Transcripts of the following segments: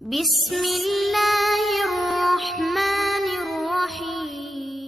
بسم اللہ الرحمن الرحیم۔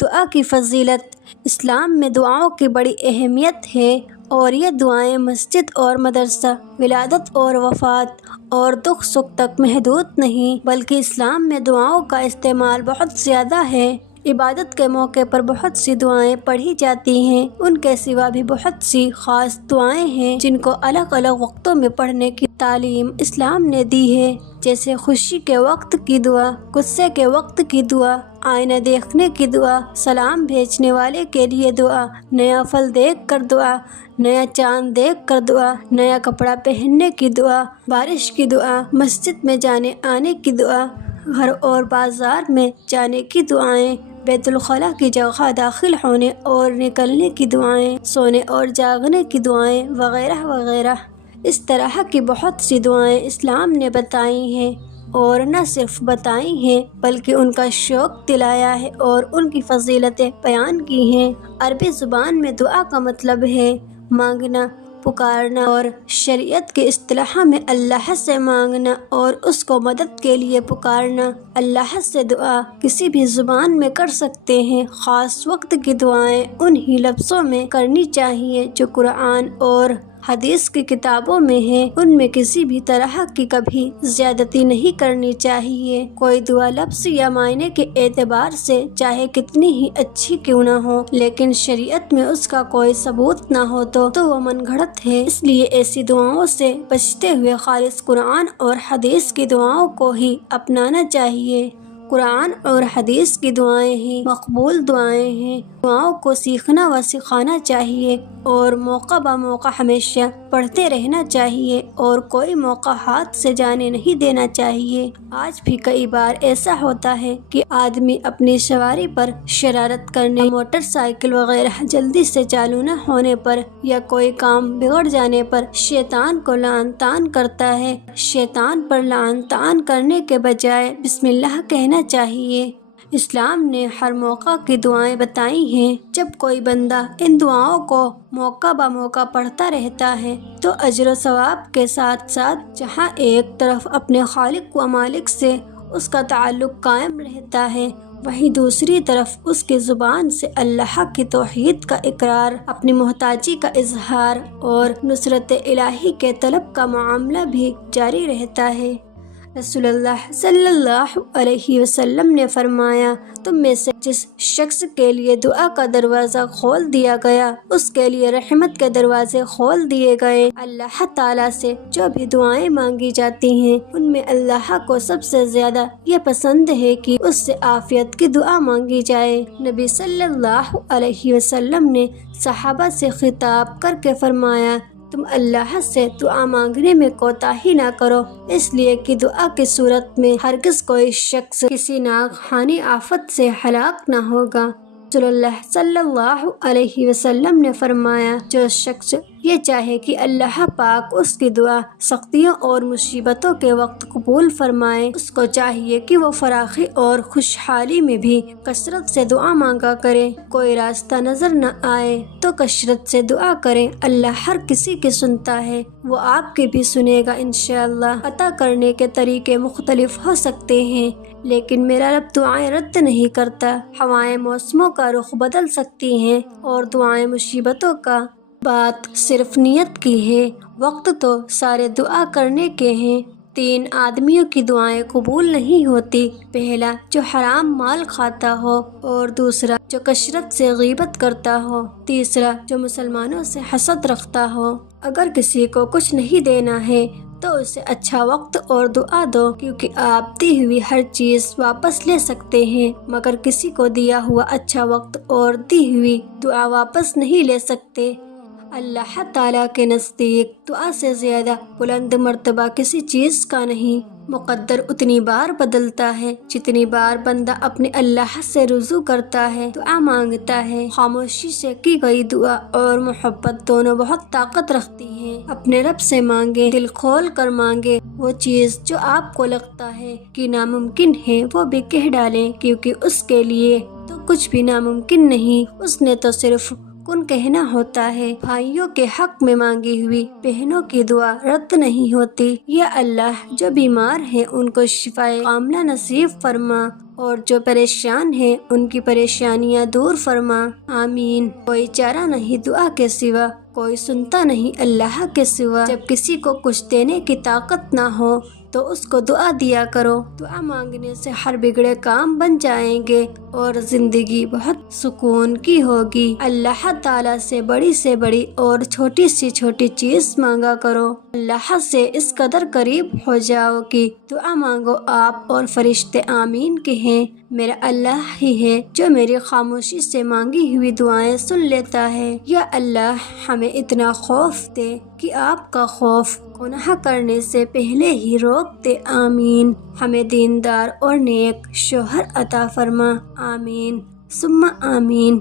دعا کی فضیلت۔ اسلام میں دعاؤں کی بڑی اہمیت ہے، اور یہ دعائیں مسجد اور مدرسہ، ولادت اور وفات اور دکھ سکھ تک محدود نہیں، بلکہ اسلام میں دعاؤں کا استعمال بہت زیادہ ہے۔ عبادت کے موقع پر بہت سی دعائیں پڑھی جاتی ہیں۔ ان کے سوا بھی بہت سی خاص دعائیں ہیں جن کو الگ الگ وقتوں میں پڑھنے کی تعلیم اسلام نے دی ہے، جیسے خوشی کے وقت کی دعا، غصے کے وقت کی دعا، آئینہ دیکھنے کی دعا، سلام بھیجنے والے کے لیے دعا، نیا پھل دیکھ کر دعا، نیا چاند دیکھ کر دعا، نیا کپڑا پہننے کی دعا، بارش کی دعا، مسجد میں جانے آنے کی دعا، گھر اور بازار میں جانے کی دعائیں، بیت الخلاء کی جگہ داخل ہونے اور نکلنے کی دعائیں، سونے اور جاگنے کی دعائیں وغیرہ وغیرہ۔ اس طرح کی بہت سی دعائیں اسلام نے بتائی ہیں، اور نہ صرف بتائی ہیں بلکہ ان کا شوق دلایا ہے اور ان کی فضیلتیں بیان کی ہیں۔ عربی زبان میں دعا کا مطلب ہے مانگنا، پکارنا، اور شریعت کی اصطلاح میں اللہ سے مانگنا اور اس کو مدد کے لیے پکارنا۔ اللہ سے دعا کسی بھی زبان میں کر سکتے ہیں۔ خاص وقت کی دعائیں انہی لفظوں میں کرنی چاہیے جو قرآن اور حدیث کی کتابوں میں ہیں۔ ان میں کسی بھی طرح کی کبھی زیادتی نہیں کرنی چاہیے۔ کوئی دعا لفظ یا معنی کے اعتبار سے چاہے کتنی ہی اچھی کیوں نہ ہو، لیکن شریعت میں اس کا کوئی ثبوت نہ ہو تو وہ من گھڑت ہے۔ اس لیے ایسی دعاؤں سے بچتے ہوئے خالص قرآن اور حدیث کی دعاؤں کو ہی اپنانا چاہیے۔ قرآن اور حدیث کی دعائیں ہی مقبول دعائیں ہیں۔ دعاؤں کو سیکھنا و سکھانا چاہیے اور موقع بہ موقع ہمیشہ پڑھتے رہنا چاہیے، اور کوئی موقع ہاتھ سے جانے نہیں دینا چاہیے۔ آج بھی کئی بار ایسا ہوتا ہے کہ آدمی اپنی سواری پر شرارت کرنے، موٹر سائیکل وغیرہ جلدی سے چالو نہ ہونے پر یا کوئی کام بگڑ جانے پر شیطان کو لعن طعن کرتا ہے۔ شیطان پر لعن طعن کرنے کے بجائے بسم اللہ کہنا چاہیے۔ اسلام نے ہر موقع کی دعائیں بتائی ہیں۔ جب کوئی بندہ ان دعاؤں کو موقع بہ موقع پڑھتا رہتا ہے تو اجر و ثواب کے ساتھ ساتھ جہاں ایک طرف اپنے خالق و مالک سے اس کا تعلق قائم رہتا ہے، وہیں دوسری طرف اس کی زبان سے اللہ کی توحید کا اقرار، اپنی محتاجی کا اظہار اور نصرت الہی کے طلب کا معاملہ بھی جاری رہتا ہے۔ رسول اللہ صلی اللہ علیہ وسلم نے فرمایا، تم میں سے جس شخص کے لیے دعا کا دروازہ کھول دیا گیا اس کے لیے رحمت کے دروازے کھول دیے گئے۔ اللہ تعالیٰ سے جو بھی دعائیں مانگی جاتی ہیں ان میں اللہ کو سب سے زیادہ یہ پسند ہے کہ اس سے عافیت کی دعا مانگی جائے۔ نبی صلی اللہ علیہ وسلم نے صحابہ سے خطاب کر کے فرمایا، تم اللہ سے دعا مانگنے میں کوتاہی نہ کرو، اس لیے کہ دعا کی صورت میں ہرگز کوئی شخص کسی ناگہانی آفت سے ہلاک نہ ہوگا۔ رسول اللہ صلی اللہ علیہ وسلم نے فرمایا، جو شخص یہ چاہے کہ اللہ پاک اس کی دعا سختیوں اور مصیبتوں کے وقت قبول فرمائے، اس کو چاہیے کہ وہ فراخی اور خوشحالی میں بھی کثرت سے دعا مانگا کرے۔ کوئی راستہ نظر نہ آئے تو کثرت سے دعا کریں، اللہ ہر کسی کی سنتا ہے، وہ آپ کی بھی سنے گا انشاءاللہ۔ عطا کرنے کے طریقے مختلف ہو سکتے ہیں، لیکن میرا رب دعائیں رد نہیں کرتا۔ ہوائیں موسموں کا رخ بدل سکتی ہیں اور دعائیں مصیبتوں کا۔ بات صرف نیت کی ہے، وقت تو سارے دعا کرنے کے ہیں۔ 3 آدمیوں کی دعائیں قبول نہیں ہوتی، پہلا جو حرام مال کھاتا ہو، اور دوسرا جو کثرت سے غیبت کرتا ہو، تیسرا جو مسلمانوں سے حسد رکھتا ہو۔ اگر کسی کو کچھ نہیں دینا ہے تو اسے اچھا وقت اور دعا دو، کیونکہ آپ دی ہوئی ہر چیز واپس لے سکتے ہیں مگر کسی کو دیا ہوا اچھا وقت اور دی ہوئی دعا واپس نہیں لے سکتے۔ اللہ تعالیٰ کے نزدیک دعا سے زیادہ بلند مرتبہ کسی چیز کا نہیں۔ مقدر اتنی بار بدلتا ہے جتنی بار بندہ اپنے اللہ سے رجوع کرتا ہے، دعا مانگتا ہے۔ خاموشی سے کی گئی دعا اور محبت دونوں بہت طاقت رکھتی ہیں۔ اپنے رب سے مانگے، دل کھول کر مانگے، وہ چیز جو آپ کو لگتا ہے کہ ناممکن ہے وہ بھی کہہ ڈالیں، کیونکہ اس کے لیے تو کچھ بھی ناممکن نہیں، اس نے تو صرف کن کہنا ہوتا ہے۔ بھائیوں کے حق میں مانگی ہوئی بہنوں کی دعا رد نہیں ہوتی۔ یا اللہ جو بیمار ہیں ان کو شفائے کاملہ نصیب فرما اور جو پریشان ہیں ان کی پریشانیاں دور فرما، آمین۔ کوئی چارہ نہیں دعا کے سوا، کوئی سنتا نہیں اللہ کے سوا۔ جب کسی کو کچھ دینے کی طاقت نہ ہو تو اس کو دعا دیا کرو۔ دعا مانگنے سے ہر بگڑے کام بن جائیں گے اور زندگی بہت سکون کی ہوگی۔ اللہ تعالیٰ سے بڑی اور چھوٹی سے چھوٹی چیز مانگا کرو۔ اللہ سے اس قدر قریب ہو جاؤ کہ دعا مانگو آپ اور فرشتے آمین کہیں۔ میرا اللہ ہی ہے جو میری خاموشی سے مانگی ہوئی دعائیں سن لیتا ہے۔ یا اللہ ہمیں اتنا خوف دے کہ آپ کا خوف گناہ کرنے سے پہلے ہی روک دے، آمین۔ ہمیں دیندار اور نیک شوہر عطا فرما، آمین ثم آمین۔